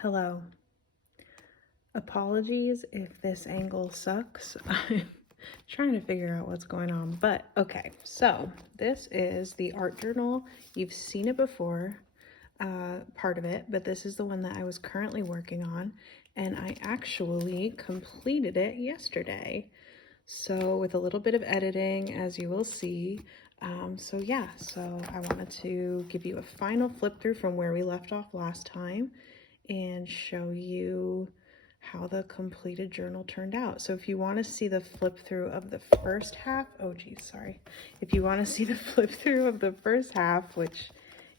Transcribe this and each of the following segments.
Hello. Apologies if this angle sucks. I'm trying to figure out what's going on, but okay. So this is the art journal. You've seen it before, part of it, but this is the one that I was currently working on, and I actually completed it yesterday. So with a little bit of editing, as you will see. So I wanted to give you a final flip through from where we left off last time and show you how the completed journal turned out. So if you want to see the flip through of the first half, if you want to see the flip through of the first half, which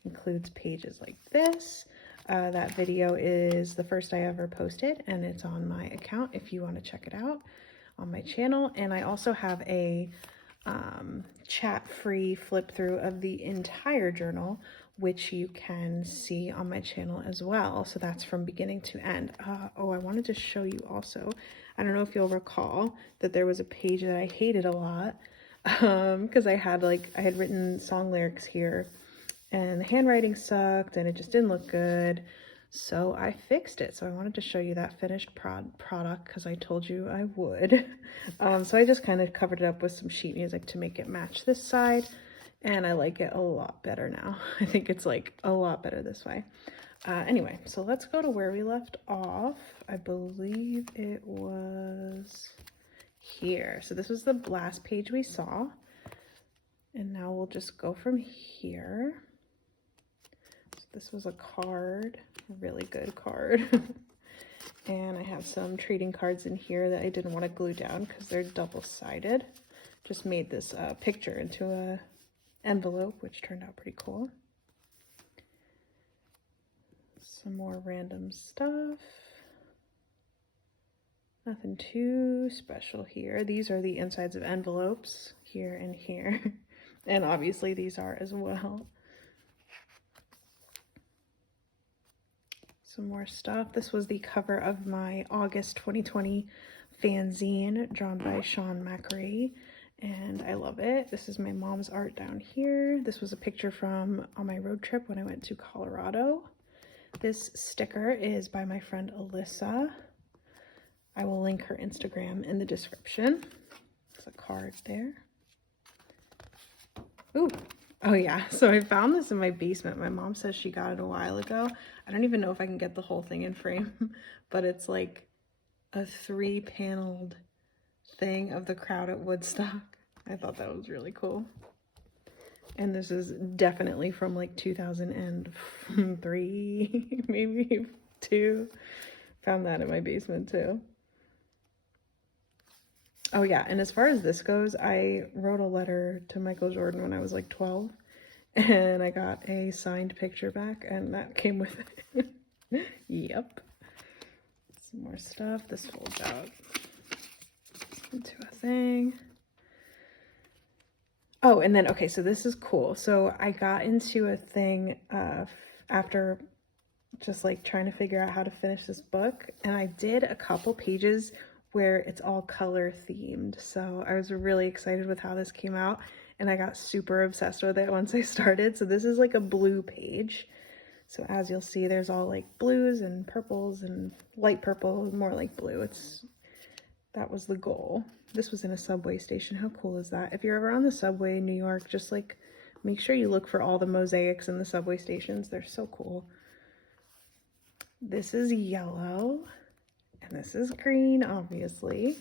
includes pages like this, that video is the first I ever posted, and it's on my account if you want to check it out on my channel. And I also have a chat-free flip through of the entire journal, which you can see on my channel as well. So that's from beginning to end. I wanted to show you also, I don't know if you'll recall that there was a page that I hated a lot because I had written song lyrics here and the handwriting sucked and it just didn't look good. So I fixed it. So I wanted to show you that finished product because I told you I would. So I just kind of covered it up with some sheet music to make it match this side. And I like it a lot better now. I think it's like a lot better this way. Anyway, so let's go to where we left off. I believe it was here. So this was the last page we saw. And now we'll just go from here. So this was a card, a really good card. And I have some trading cards in here that I didn't want to glue down because they're double-sided. Just made this picture into a envelope, which turned out pretty cool. Some more random stuff. Nothing too special here. These are the insides of envelopes, here and here. And obviously these are as well. Some more stuff. This was the cover of my August 2020 fanzine drawn by Sean McRae, and I love it. This is my mom's art down here. This was a picture from on my road trip when I went to Colorado. This sticker is by my friend Alyssa. I will link her Instagram in the description. There's a card there. Ooh. Oh yeah, so I found this in my basement. My mom says she got it a while ago. I don't even know if I can get the whole thing in frame, but it's like a 3-paneled thing of the crowd at Woodstock. I thought that was really cool. And this is definitely from like 2003, maybe 2. Found that in my basement too. Oh yeah, and as far as this goes, I wrote a letter to Michael Jordan when I was like 12, and I got a signed picture back, and that came with it. Yep. Some more stuff. This folds out into a thing. Oh, and then, okay, so this is cool. So I got into a thing after just like trying to figure out how to finish this book, and I did a couple pages where it's all color themed. So I was really excited with how this came out, and I got super obsessed with it once I started. So this is like a blue page. So as you'll see, there's all like blues and purples and light purple, more like blue. That was the goal. This was in a subway station. How cool is that? If you're ever on the subway in New York, just like make sure you look for all the mosaics in the subway stations. They're so cool. This is yellow. And this is green, obviously.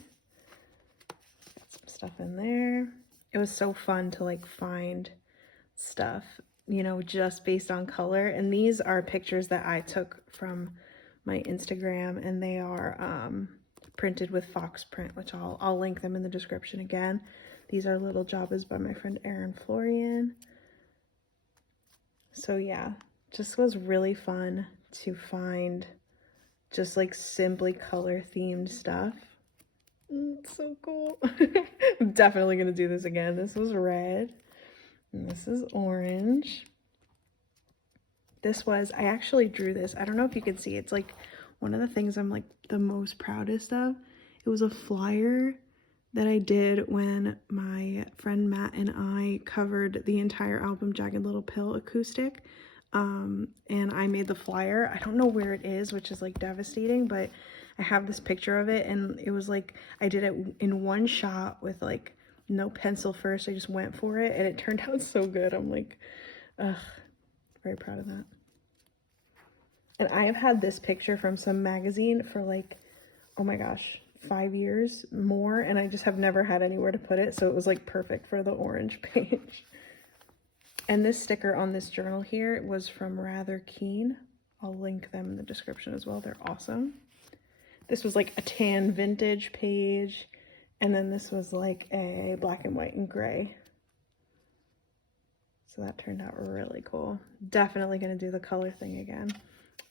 Got some stuff in there. It was so fun to like find stuff, you know, just based on color. And these are pictures that I took from my Instagram, and they are printed with fox print, which I'll link them in the description again. These are little jobbers by my friend Erin Florian. So yeah, just was really fun to find just like simply color themed stuff. It's so cool. I'm definitely gonna do this again. This was red and this is orange. I actually drew this. I don't know if you can see. It's like one of the things I'm like the most proudest of. It was a flyer that I did when my friend Matt and I covered the entire album Jagged Little Pill acoustic. And I made the flyer. I don't know where it is, which is like devastating, but I have this picture of it, and it was like I did it in one shot with like no pencil first. I just went for it, and it turned out so good. I'm like, ugh, very proud of that. And I have had this picture from some magazine for like, oh my gosh, 5 years more, and I just have never had anywhere to put it, so it was like perfect for the orange page. And this sticker on this journal here was from Rather Keen. I'll link them in the description as well. They're awesome. This was like a tan vintage page, and then this was like a black and white and gray. So that turned out really cool. Definitely going to do the color thing again.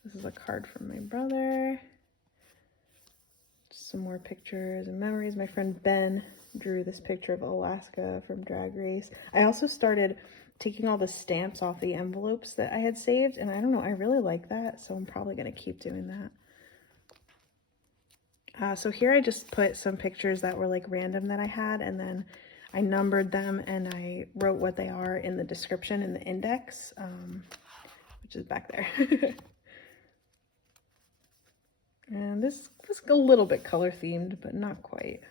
This is a card from my brother. Just some more pictures and memories. My friend Ben drew this picture of Alaska from Drag Race. I also started taking all the stamps off the envelopes that I had saved, and I don't know, I really like that, so I'm probably going to keep doing that. So here I just put some pictures that were like random that I had, and then I numbered them and I wrote what they are in the description in the index, which is back there. And this was a little bit color themed, but not quite.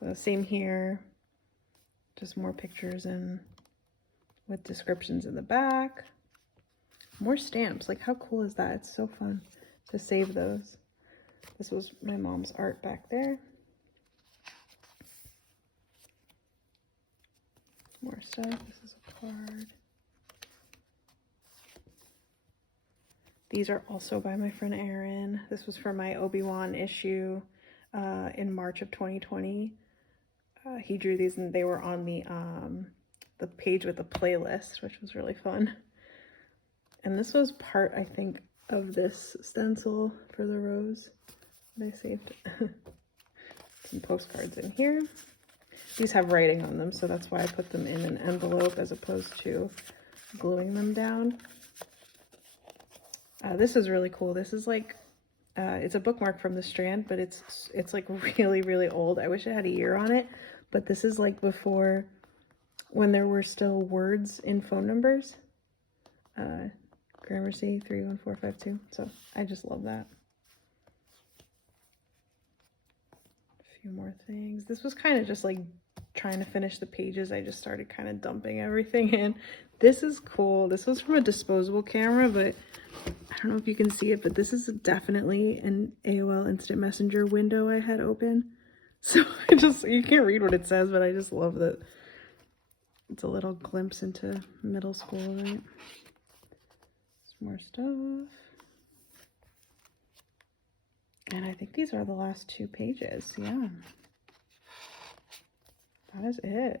So same here. Just more pictures and with descriptions in the back. More stamps. Like, how cool is that? It's so fun to save those. This was my mom's art back there. More stuff. This is a card. These are also by my friend Erin. This was for my Obi-Wan issue in March of 2020. He drew these, and they were on the page with the playlist, which was really fun. And this was part, I think, of this stencil for the rose that I saved. Some postcards in here. These have writing on them, so that's why I put them in an envelope as opposed to gluing them down. This is really cool. This is like, it's a bookmark from the Strand, but it's like really, really old. I wish it had a year on it, but this is like before, when there were still words in phone numbers. Gramercy 31452. So I just love that. A few more things. This was kind of just like trying to finish the pages. I just started kind of dumping everything in. This is cool. This was from a disposable camera, but I don't know if you can see it, but this is definitely an AOL Instant Messenger window I had open. So you can't read what it says, but I just love that it's a little glimpse into middle school, right? Some more stuff. And I think these are the last 2 pages. Yeah. That is it.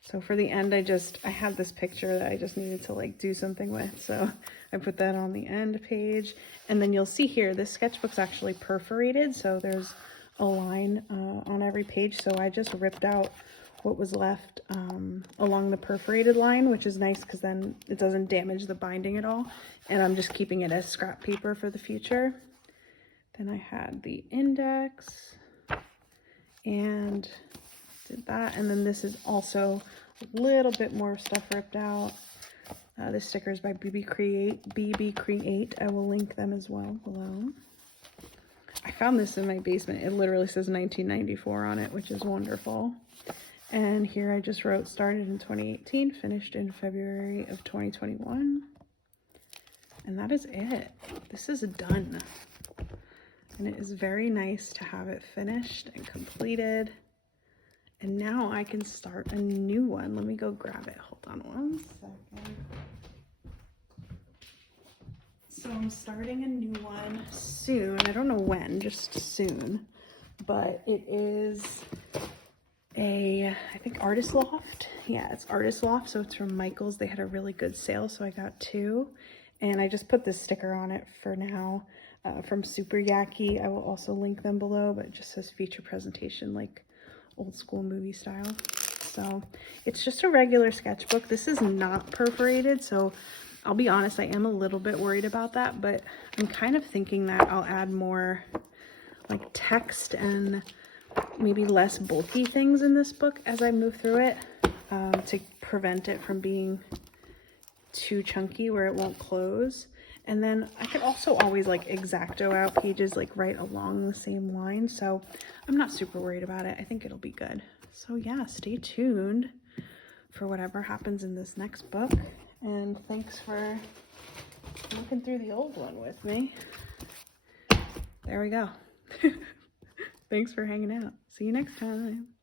So for the end, I had this picture that I just needed to like do something with. So I put that on the end page. And then you'll see here, this sketchbook's actually perforated. So there's a line on every page. So I just ripped out what was left along the perforated line, which is nice because then it doesn't damage the binding at all. And I'm just keeping it as scrap paper for the future. Then I had the index and did that. And then this is also a little bit more stuff ripped out. This sticker is by BB Create. I will link them as well below. I found this in my basement. It literally says 1994 on it, which is wonderful. And here I just wrote, started in 2018, finished in February of 2021. And that is it. This is done. And it is very nice to have it finished and completed. And now I can start a new one. Let me go grab it. Hold on one second. So I'm starting a new one soon. I don't know when, just soon. But it is I think Artist Loft. Yeah, it's Artist Loft. So it's from Michael's. They had a really good sale, so I got 2. And I just put this sticker on it for now from Super Yaki. I will also link them below, but it just says feature presentation, like old school movie style. So it's just a regular sketchbook. This is not perforated, so I'll be honest, I am a little bit worried about that, but I'm kind of thinking that I'll add more like text and maybe less bulky things in this book as I move through it to prevent it from being too chunky where it won't close. And then I could also always like X-Acto out pages like right along the same line. So I'm not super worried about it. I think it'll be good. So yeah, stay tuned for whatever happens in this next book. And thanks for looking through the old one with me. There we go. Thanks for hanging out. See you next time.